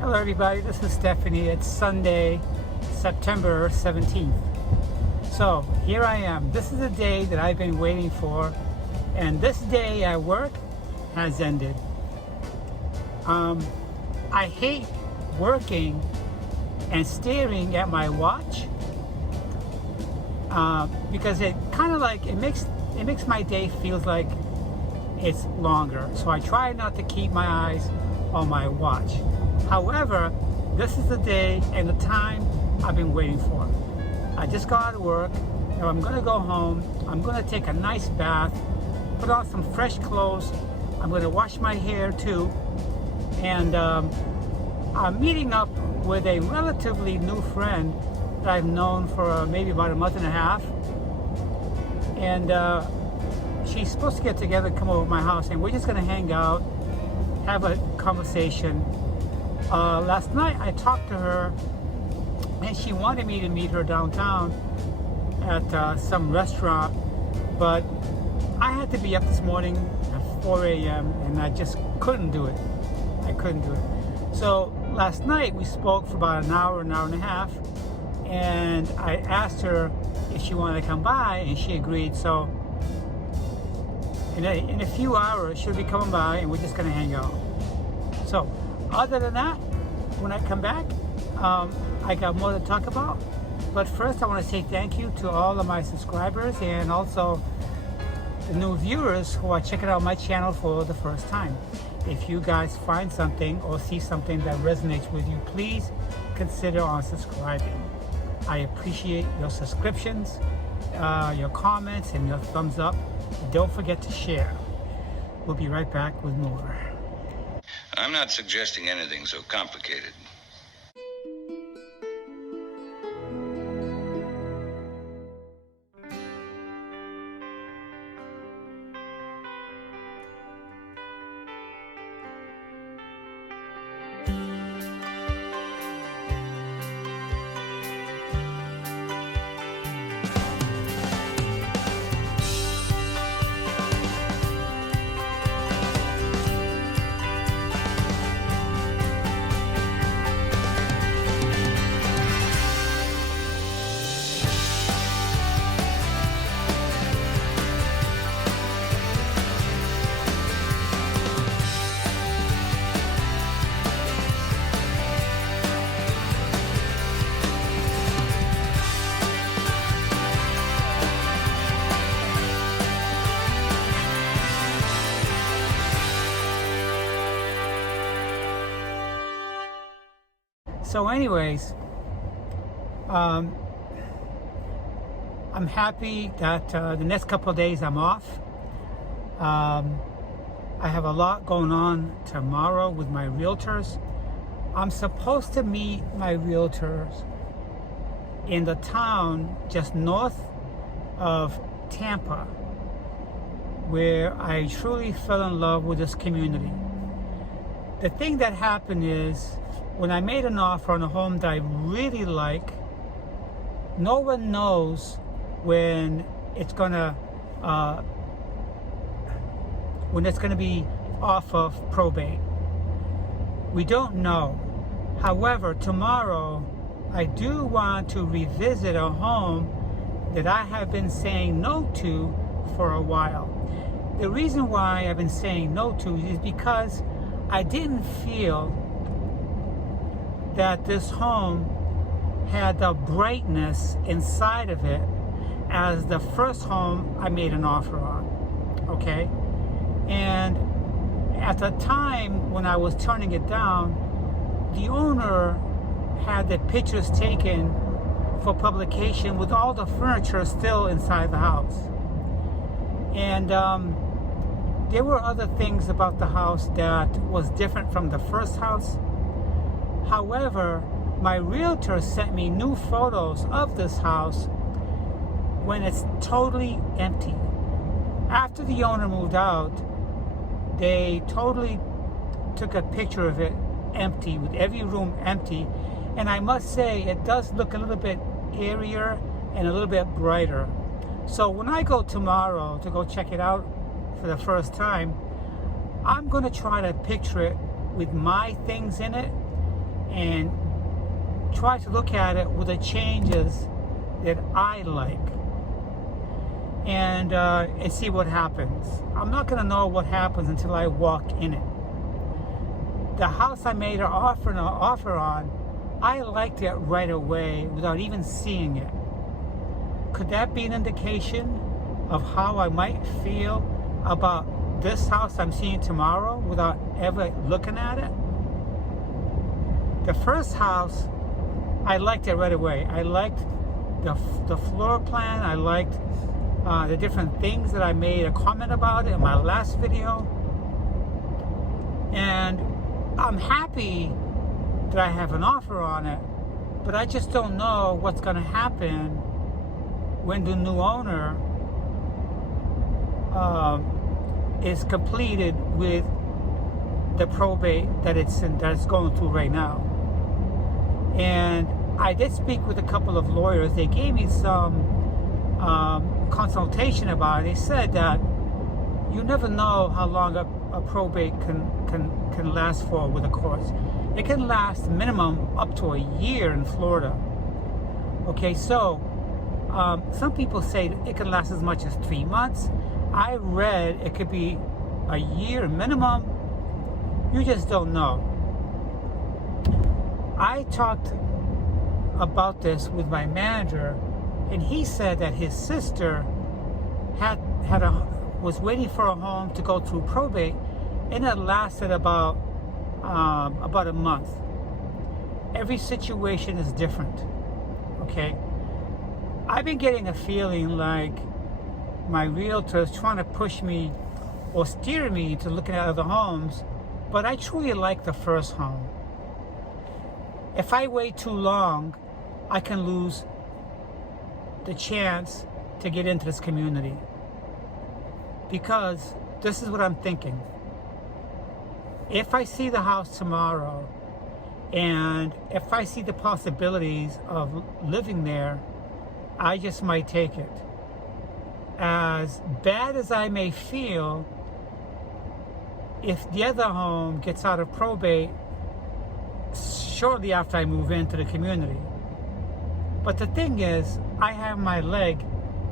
Hello everybody, this is Stephanie. It's Sunday, September 17th. So here I am. This is the day that I've been waiting for, and this day at work has ended. I hate working and staring at my watch because it kind of like it makes my day feels like it's longer. So I try not to keep my eyes on my watch. However, this is the day and the time I've been waiting for. I just got out of work. Now I'm going to go home. I'm going to take a nice bath, put on some fresh clothes. I'm going to wash my hair too. And I'm meeting up with a relatively new friend that I've known for maybe about a month and a half. And she's supposed to get together and come over to my house, and we're just going to hang out, have a conversation. Last night I talked to her, and she wanted me to meet her downtown at some restaurant, but I had to be up this morning at 4 a.m. and I just couldn't do it. I couldn't do it. So last night we spoke for about an hour and a half, and I asked her if she wanted to come by, and she agreed. So in a few hours she'll be coming by, and we're just going to hang out. So other than that, when I come back, I got more to talk about. But first I want to say thank you to all of my subscribers and also the new viewers who are checking out my channel for the first time. If you guys find something or see something that resonates with you, please consider on subscribing. I appreciate your subscriptions, your comments, and your thumbs up. Don't forget to share. We'll be right back with more. I'm not suggesting anything so complicated. So anyways, I'm happy that the next couple of days I'm off. I have a lot going on tomorrow with my realtors. I'm supposed to meet my realtors in the town just north of Tampa, where I truly fell in love with this community. The thing that happened is, when I made an offer on a home that I really like, no one knows when it's gonna be off of probate. We don't know. However, tomorrow I do want to revisit a home that I have been saying no to for a while. The reason why I've been saying no to is because I didn't feel that this home had the brightness inside of it as the first home I made an offer on, okay? And at the time when I was turning it down, the owner had the pictures taken for publication with all the furniture still inside the house. And there were other things about the house that was different from the first house. However, my realtor sent me new photos of this house when it's totally empty. After the owner moved out, they totally took a picture of it empty, with every room empty. And I must say, it does look a little bit airier and a little bit brighter. So when I go tomorrow to go check it out for the first time, I'm going to try to picture it with my things in it and try to look at it with the changes that I like, and see what happens. I'm not going to know what happens until I walk in it. The house I made an offer on, I liked it right away without even seeing it. Could that be an indication of how I might feel about this house I'm seeing tomorrow without ever looking at it? The first house, I liked it right away. I liked the floor plan. I liked the different things that I made a comment about it in my last video. And I'm happy that I have an offer on it, but I just don't know what's going to happen when the new owner is completed with the probate that it's going through right now. And I did speak with a couple of lawyers. They gave me some consultation about it. They said that you never know how long a probate can last for with the courts. It can last minimum up to a year in Florida. Okay, so some people say that it can last as much as 3 months. I read it could be a year minimum. You just don't know. I talked about this with my manager, and he said that his sister was waiting for a home to go through probate, and it lasted about a month. Every situation is different. Okay, I've been getting a feeling like my realtor is trying to push me or steer me into looking at other homes, but I truly like the first home. If I wait too long, I can lose the chance to get into this community, because this is what I'm thinking. If I see the house tomorrow, and if I see the possibilities of living there, I just might take it. As bad as I may feel, if the other home gets out of probate shortly after I move into the community. But the thing is, I have my leg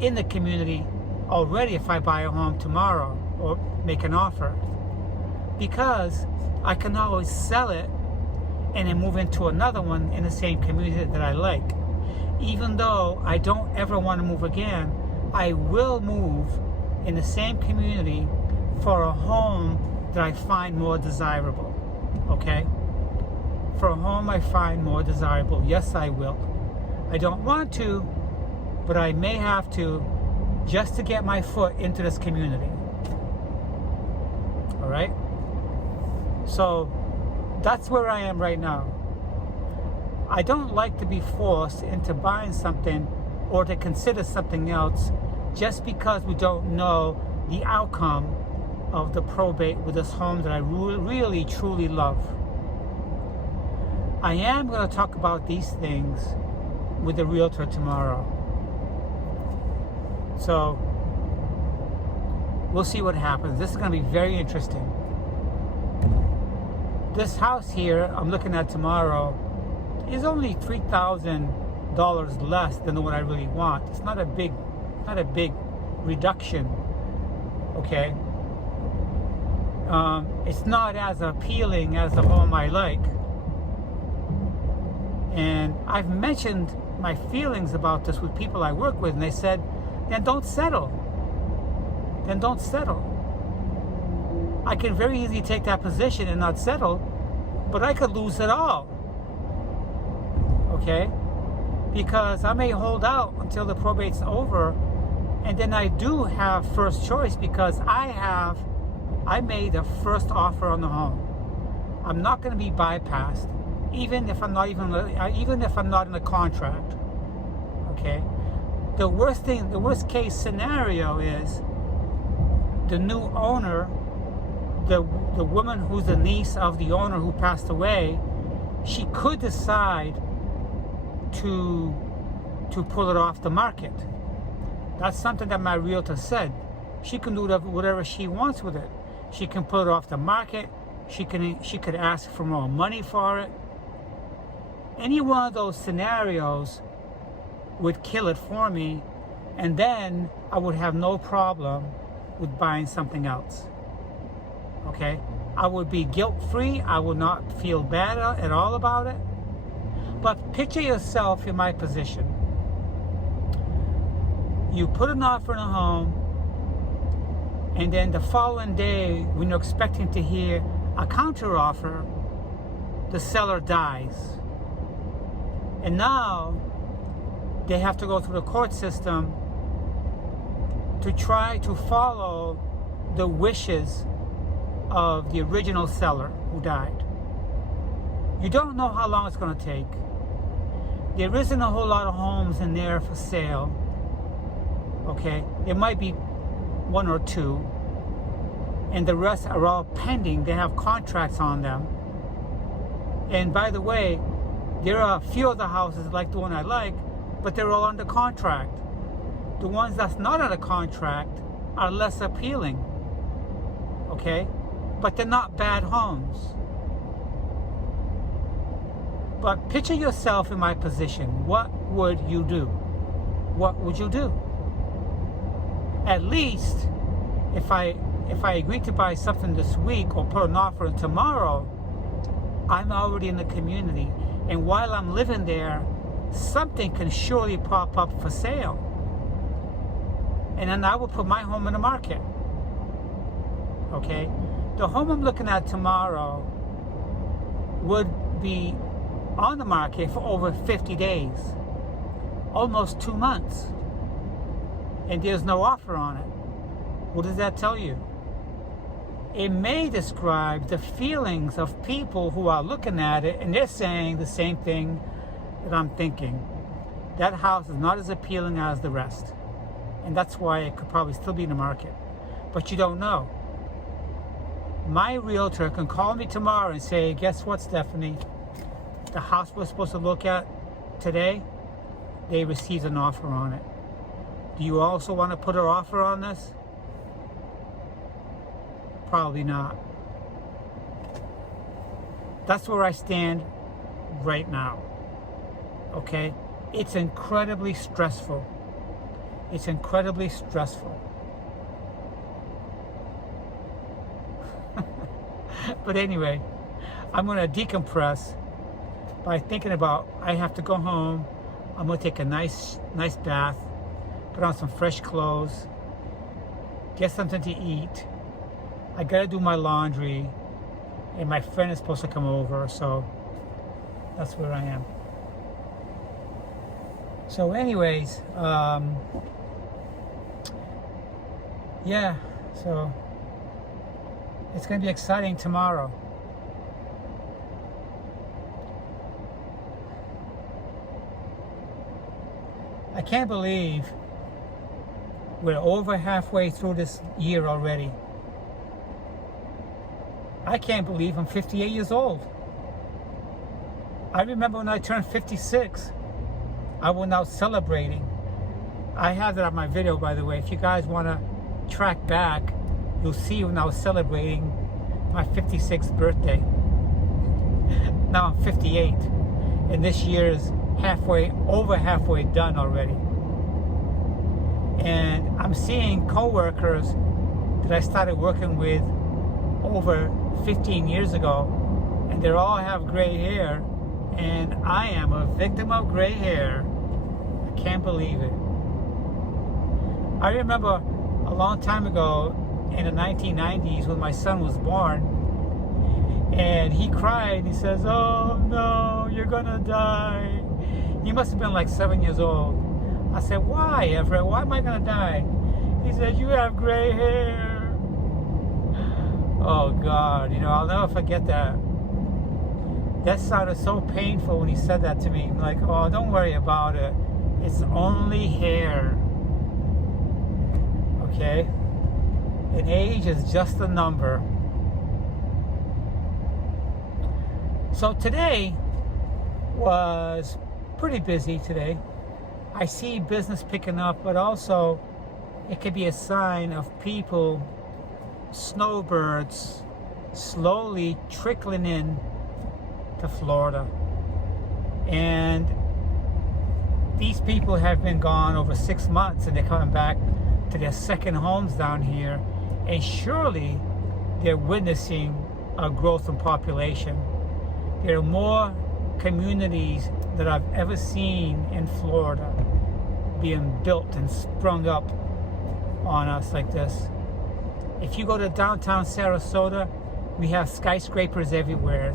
in the community already if I buy a home tomorrow or make an offer, because I can always sell it and then move into another one in the same community that I like. Even though I don't ever want to move again, I will move in the same community for a home that I find more desirable. Okay? For a home I find more desirable, yes, I will. I don't want to, but I may have to, just to get my foot into this community. All right? So that's where I am right now. I don't like to be forced into buying something or to consider something else just because we don't know the outcome of the probate with this home that I really, truly love. I am going to talk about these things with the realtor tomorrow. So we'll see what happens. This is going to be very interesting. This house here I'm looking at tomorrow is only $3,000 less than the one I really want. It's not a big reduction. Okay. It's not as appealing as the home I like. And I've mentioned my feelings about this with people I work with, and they said, then don't settle. Then don't settle. I can very easily take that position and not settle, but I could lose it all. Okay? Because I may hold out until the probate's over, and then I do have first choice because I made the first offer on the home. I'm not going to be bypassed, even if I'm not in a contract. Okay? The worst case scenario is the new owner, the woman who's the niece of the owner who passed away, she could decide to pull it off the market. That's something that my realtor said. She can do whatever she wants with it. She can pull it off the market. She could ask for more money for it. any one of those scenarios would kill it for me, and then I would have no problem with buying something else. Okay? I would be guilt-free. I would not feel bad at all about it. But picture yourself in my position. You put an offer in a home, and then the following day, when you're expecting to hear a counter offer, the seller dies. And now they have to go through the court system to try to follow the wishes of the original seller who died. You don't know how long it's going to take. There isn't a whole lot of homes in there for sale. Okay, there might be one or two, and the rest are all pending. They have contracts on them. And by the way, there are a few of the houses like the one I like, but they're all under contract. The ones that's not under contract are less appealing. Okay, but they're not bad homes. But picture yourself in my position. What would you do? What would you do? At least, if I agree to buy something this week or put an offer in tomorrow, I'm already in the community. And while I'm living there, something can surely pop up for sale. And then I will put my home in the market. Okay? The home I'm looking at tomorrow would be on the market for over 50 days. Almost 2 months. And there's no offer on it. What does that tell you? It may describe the feelings of people who are looking at it, and they're saying the same thing that I'm thinking. That house is not as appealing as the rest. And that's why it could probably still be in the market. But you don't know. My realtor can call me tomorrow and say, guess what, Stephanie? The house we're supposed to look at today, they received an offer on it. Do you also want to put an offer on this? Probably not. That's where I stand right now. Okay? It's incredibly stressful. It's incredibly stressful. But anyway, I'm going to decompress by thinking about I have to go home. I'm going to take a nice bath, put on some fresh clothes, get something to eat. I got to do my laundry, and my friend is supposed to come over, so that's where I am. So anyways, yeah, so it's going to be exciting tomorrow. I can't believe we're over halfway through this year already. I can't believe I'm 58 years old. I remember when I turned 56, I was out celebrating. I have that on my video, by the way. If you guys want to track back, you'll see when I was celebrating my 56th birthday. Now I'm 58, and this year is over halfway done already. And I'm seeing co-workers that I started working with over 15 years ago, and they all have gray hair, and I am a victim of gray hair. I can't believe it. I remember a long time ago in the 1990s when my son was born, and he cried. He says, "Oh no, you're gonna die." He must have been like 7 years old. I said, "Why, Everett? Why am I gonna die?" He said, "You have gray hair." Oh God, I'll never forget that. That sounded so painful when he said that to me. I'm like, "Oh, don't worry about it. It's only hair." Okay? And age is just a number. So today was pretty busy today. I see business picking up, but also it could be a sign of people, snowbirds, slowly trickling in to Florida. And these people have been gone over 6 months, and they're coming back to their second homes down here, and surely they're witnessing a growth in population. There are more communities that I've ever seen in Florida being built and sprung up on us like this. If you go to downtown Sarasota, we have skyscrapers everywhere.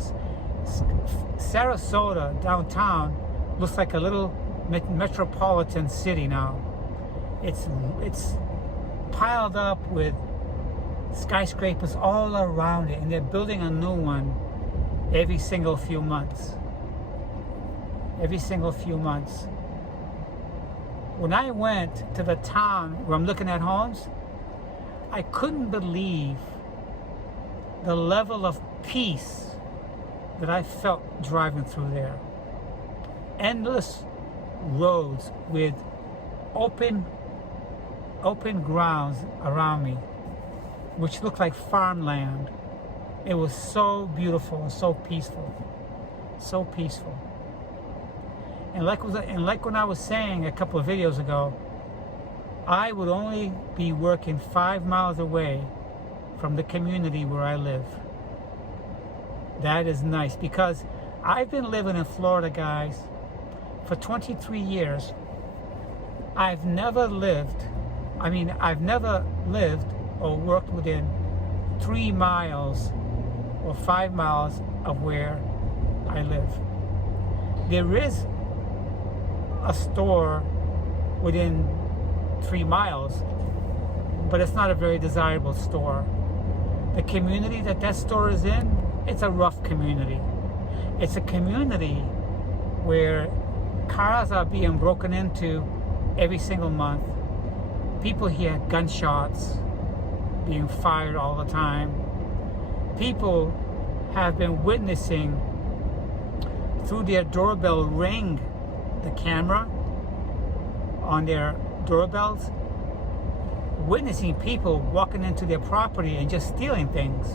Sarasota downtown looks like a little metropolitan city now. It's piled up with skyscrapers all around it, and they're building a new one every single few months. Every single few months. When I went to the town where I'm looking at homes, I couldn't believe the level of peace that I felt driving through there. Endless roads with open grounds around me, which looked like farmland. It was so beautiful and so peaceful. So peaceful. And like when I was saying a couple of videos ago, I would only be working 5 miles away from the community where I live. That is nice, because I've been living in Florida, guys, for 23 years. I've never lived or worked within 3 miles or 5 miles of where I live. There is a store within 3 miles, but it's not a very desirable store. The community that store is in, it's a rough community. It's a community where cars are being broken into every single month. People hear gunshots being fired all the time. People have been witnessing through their doorbell ring, the camera on their doorbells, witnessing people walking into their property and just stealing things.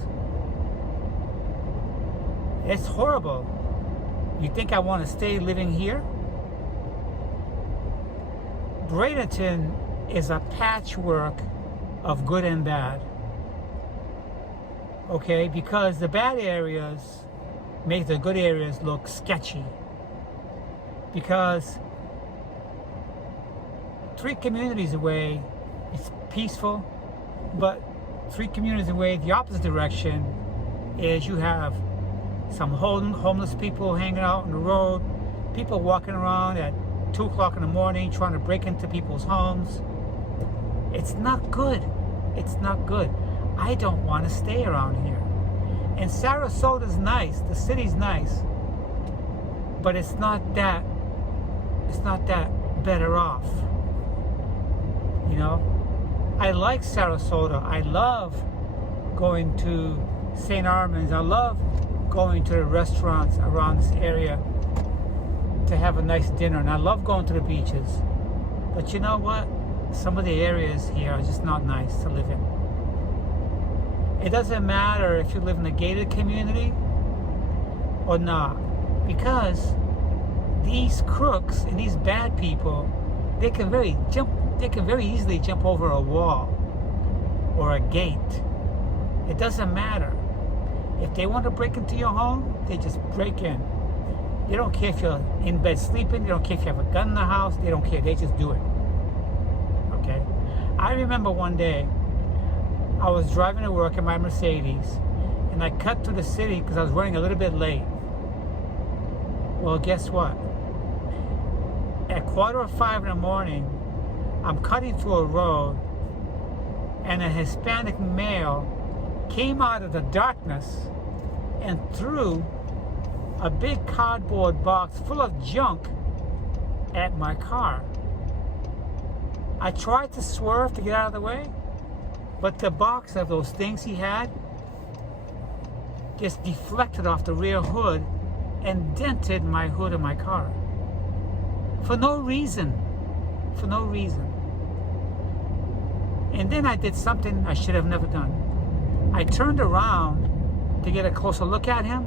It's horrible. You think I want to stay living here? Bradenton is a patchwork of good and bad. Okay, because the bad areas make the good areas look sketchy. Because 3 communities away, it's peaceful, but 3 communities away, the opposite direction, is you have some homeless people hanging out on the road, people walking around at 2 o'clock in the morning trying to break into people's homes. It's not good. It's not good. I don't want to stay around here. And Sarasota's nice, the city's nice, but it's not that better off. You know, I like Sarasota. I love going to St. Armand's. I love going to the restaurants around this area to have a nice dinner, and I love going to the beaches. But you know what? Some of the areas here are just not nice to live in. It doesn't matter if you live in a gated community or not, because these crooks and these bad people, they can very easily jump over a wall or a gate. It doesn't matter. If they want to break into your home, they just break in. They don't care if you're in bed sleeping. They don't care if you have a gun in the house. They don't care. They just do it. Okay? I remember one day, I was driving to work in my Mercedes, and I cut through the city because I was running a little bit late. Well, guess what? At 4:45 in the morning, I'm cutting through a road, and a Hispanic male came out of the darkness and threw a big cardboard box full of junk at my car. I tried to swerve to get out of the way, but the box of those things he had just deflected off the rear hood and dented my hood of my car. For no reason. For no reason. And then I did something I should have never done. I turned around to get a closer look at him,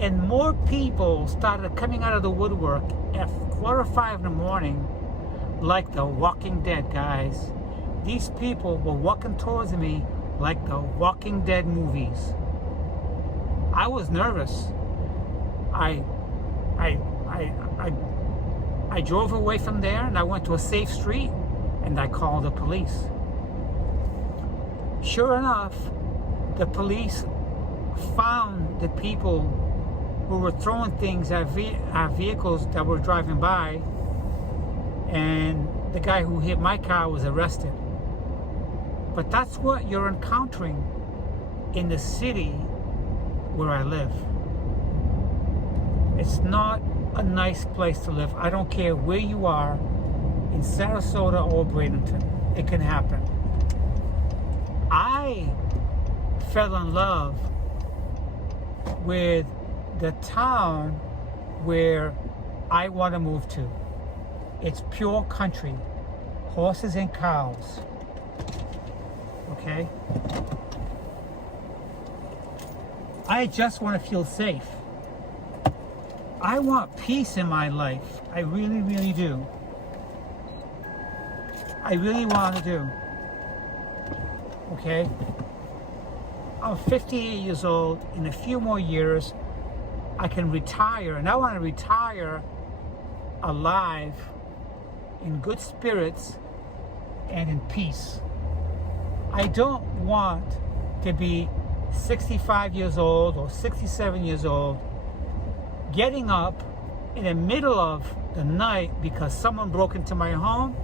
And more people started coming out of the woodwork at 4:05 in the morning, like the Walking Dead, guys. These people were walking towards me like the Walking Dead movies. I was nervous. I drove away from there and I went to a safe street and I called the police. Sure enough, the police found the people who were throwing things at vehicles that were driving by, and the guy who hit my car was arrested. But that's what you're encountering in the city where I live. It's not a nice place to live. I don't care where you are, in Sarasota or Bradenton, it can happen. I fell in love with the town where I want to move to. It's pure country, horses and cows. Okay? I just want to feel safe. I want peace in my life. I really, really do. I really want to do. Okay? I'm 58 years old. In a few more years, I can retire. And I want to retire alive, in good spirits, and in peace. I don't want to be 65 years old or 67 years old, getting up in the middle of the night because someone broke into my home,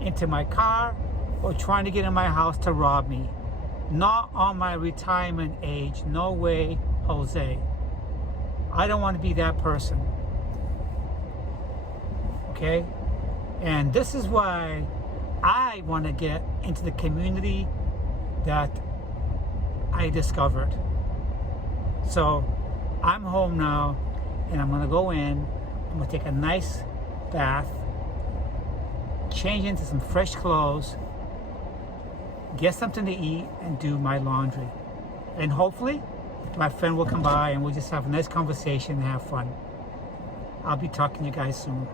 into my car, or trying to get in my house to rob me. Not on my retirement age. No way, Jose. I don't want to be that person. Okay? And this is why I want to get into the community that I discovered. So I'm home now, and I'm going to go in. I'm going to take a nice bath, change into some fresh clothes, get something to eat, and do my laundry. And hopefully my friend will come by and we'll just have a nice conversation and have fun. I'll be talking to you guys soon.